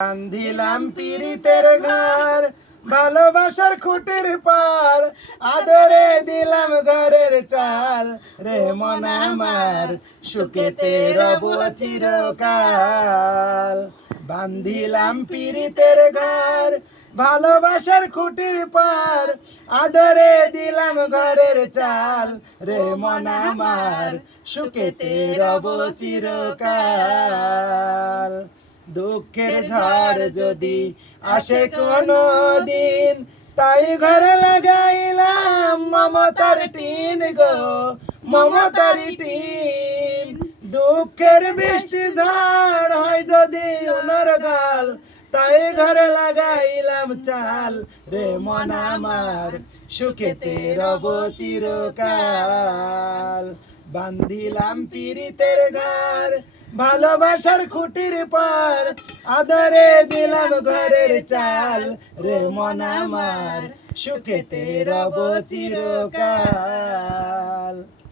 বান্ধিলাম পীড়িতের ঘর, ভালোবাসার খুঁটির পার, আদরে দিলাম ঘরের চাল, রে মন আমার সুখেতে রব চিরকাল। বান্ধিলাম পীড়িতের ঘর, ভালোবাসার খুঁটির পার, আদরে দিলাম ঘরের চাল, রে মন আমার সুখেতে রব চিরকাল। দুঃখের ঝড় যদি আসে কোনো দিন, তাই ঘরে লাগাইলাম মমতার টিন গো, মমতার টিন। দুঃখের বৃষ্টি ঝড় হয় যদি অনর্গল, তাই ঘরে লাগাইলাম চাল, রে মন আমার সুখেতে রব চিরকাল। বান্ধিলাম পীড়িতের ঘর, ভালোবাসার খুঁটির পার, আদরে দিলাম ঘরের চাল, রে মন আমার সুখেতে রব চিরকাল।